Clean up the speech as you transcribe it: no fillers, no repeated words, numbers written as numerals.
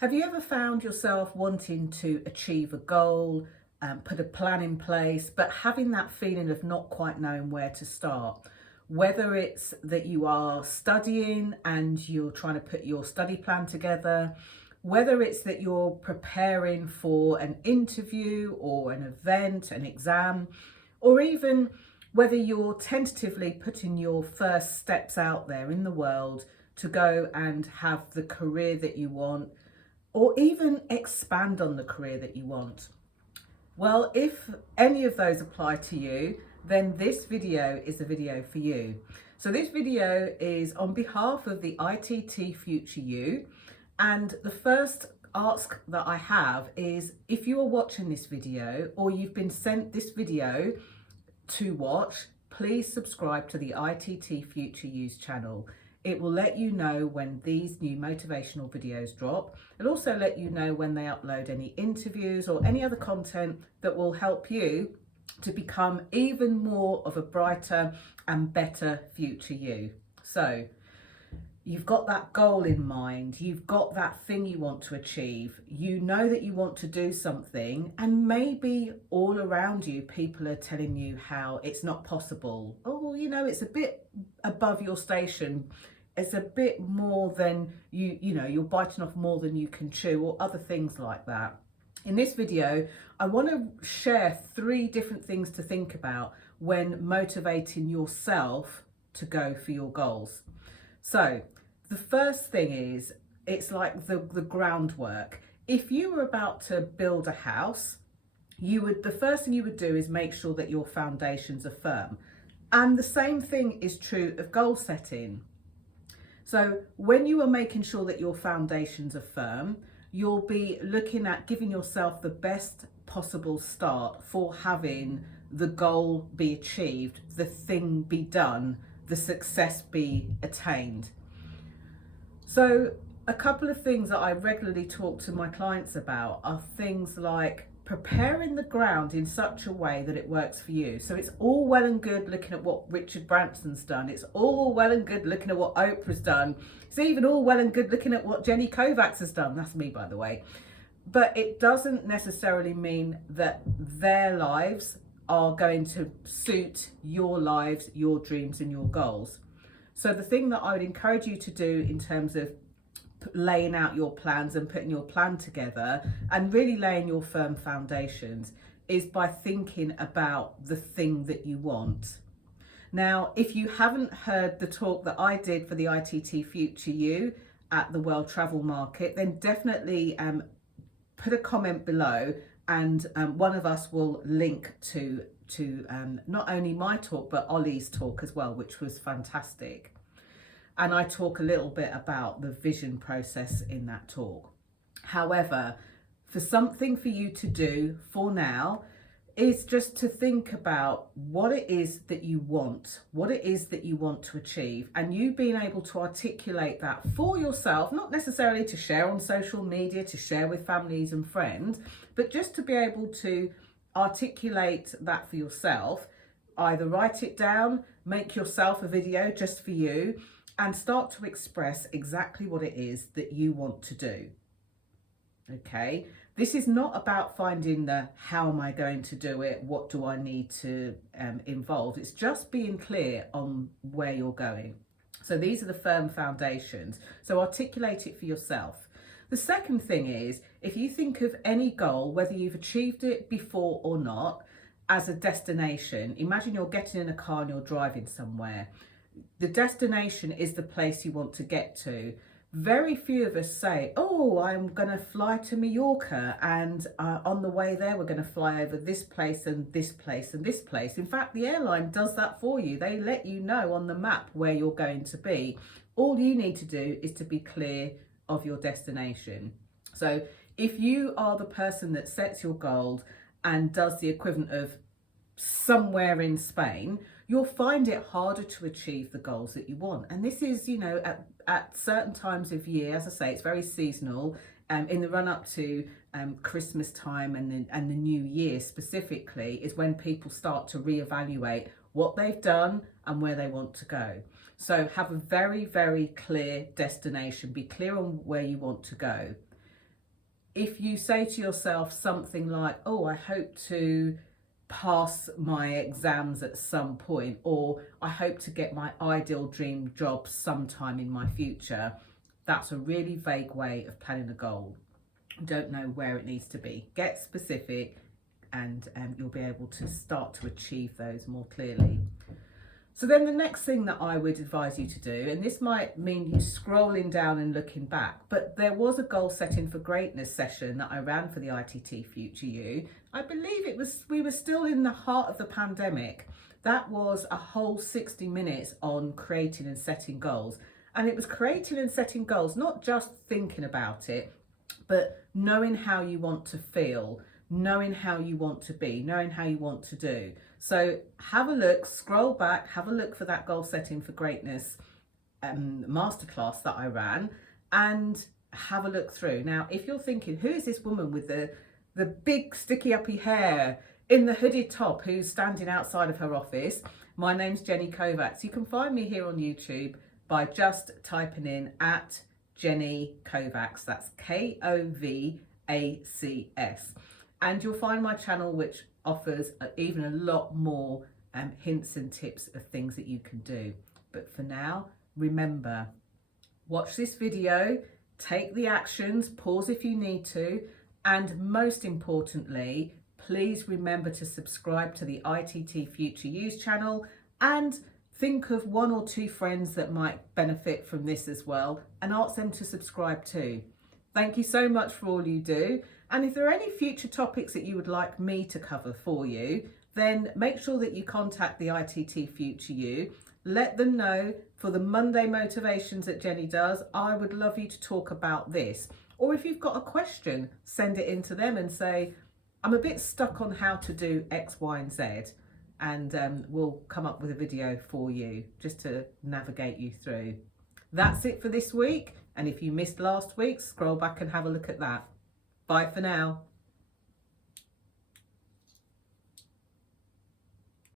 Have you ever found yourself wanting to achieve a goal, put a plan in place, but having that feeling of not quite knowing where to start? Whether it's that you are studying and you're trying to put your study plan together, whether it's that you're preparing for an interview or an event, an exam, or even whether you're tentatively putting your first steps out there in the world to go and have the career that you want, or even expand on the career that you want. Well, if any of those apply to you, then this video is the video for you. So this video is on behalf of the ITT Future You, and the first ask that I have is, if you are watching this video or you've been sent this video to watch, please subscribe to the ITT Future You's channel. It will let you know when these new motivational videos drop. It'll also let you know when they upload any interviews or any other content that will help you to become even more of a brighter and better future you. So you've got that goal in mind, you've got that thing you want to achieve, you know that you want to do something, and maybe all around you people are telling you how it's not possible. Oh, you know, it's a bit above your station, it's a bit more than you're biting off more than you can chew, or other things like that. In this video, I want to share 3 different things to think about when motivating yourself to go for your goals. So the first thing is, it's like the groundwork. If you were about to build a house, the first thing you would do is make sure that your foundations are firm. And the same thing is true of goal setting. So when you are making sure that your foundations are firm, you'll be looking at giving yourself the best possible start for having the goal be achieved, the thing be done, the success be attained. So a couple of things that I regularly talk to my clients about are things like preparing the ground in such a way that it works for you. So it's all well and good looking at what Richard Branson's done. It's all well and good looking at what Oprah's done. It's even all well and good looking at what Jenny Kovacs has done. That's me, by the way. But it doesn't necessarily mean that their lives are going to suit your lives, your dreams and your goals. So the thing that I would encourage you to do in terms of laying out your plans and putting your plan together and really laying your firm foundations is by thinking about the thing that you want. Now, if you haven't heard the talk that I did for the ITT Future You at the World Travel Market, then definitely put a comment below, and one of us will link to not only my talk but Ollie's talk as well, which was fantastic. And I talk a little bit about the vision process in that talk. However, for something for you to do for now is just to think about what it is that you want, what it is that you want to achieve, and you being able to articulate that for yourself, not necessarily to share on social media, to share with families and friends, but just to be able to articulate that for yourself. Either write it down, make yourself a video just for you, and start to express exactly what it is that you want to do. Okay, this is not about finding the how am I going to do it, what do I need to involve. It's just being clear on where you're going. So these are the firm foundations. So articulate it for yourself. The second thing is, if you think of any goal, whether you've achieved it before or not, as a destination, imagine you're getting in a car and you're driving somewhere. The destination is the place you want to get to. Very few of us say, oh, I'm going to fly to Mallorca, and on the way there we're going to fly over this place and this place and this place. In fact, the airline does that for you. They let you know on the map where you're going to be. All you need to do is to be clear of your destination. So if you are the person that sets your goals and does the equivalent of somewhere in Spain, you'll find it harder to achieve the goals that you want. And this is, at certain times of year, as I say, it's very seasonal. In the run up to Christmas time and the New Year specifically is when people start to reevaluate what they've done and where they want to go. So have a very, very clear destination. Be clear on where you want to go. if you say to yourself something like, oh, I hope to pass my exams at some point, or I hope to get my ideal dream job sometime in my future, that's a really vague way of planning a goal. Don't know where it needs to be. Get specific, and you'll be able to start to achieve those more clearly. So then the next thing that I would advise you to do, and this might mean you scrolling down and looking back, but there was a goal setting for greatness session that I ran for the ITT Future You. I believe we were still in the heart of the pandemic. That was a whole 60 minutes on creating and setting goals. And it was creating and setting goals, not just thinking about it, but knowing how you want to feel, knowing how you want to be, knowing how you want to do. So have a look, scroll back, have a look for that goal setting for greatness masterclass that I ran, and have a look through. Now, if you're thinking, who is this woman with the big sticky uppy hair in the hooded top who's standing outside of her office? My name's Jenny Kovacs. You can find me here on YouTube by just typing in at Jenny Kovacs. That's Kovacs. And you'll find my channel, which offers even a lot more hints and tips of things that you can do. But for now, remember, watch this video, take the actions, pause if you need to, and most importantly, please remember to subscribe to the ITT Future Use channel, and think of 1 or 2 friends that might benefit from this as well, and ask them to subscribe too. Thank you so much for all you do. And if there are any future topics that you would like me to cover for you, then make sure that you contact the ITT Future You. Let them know for the Monday motivations that Jenny does, I would love you to talk about this. Or if you've got a question, send it in to them and say, I'm a bit stuck on how to do X, Y, and Z. And we'll come up with a video for you just to navigate you through. That's it for this week. And if you missed last week, scroll back and have a look at that. Bye for now.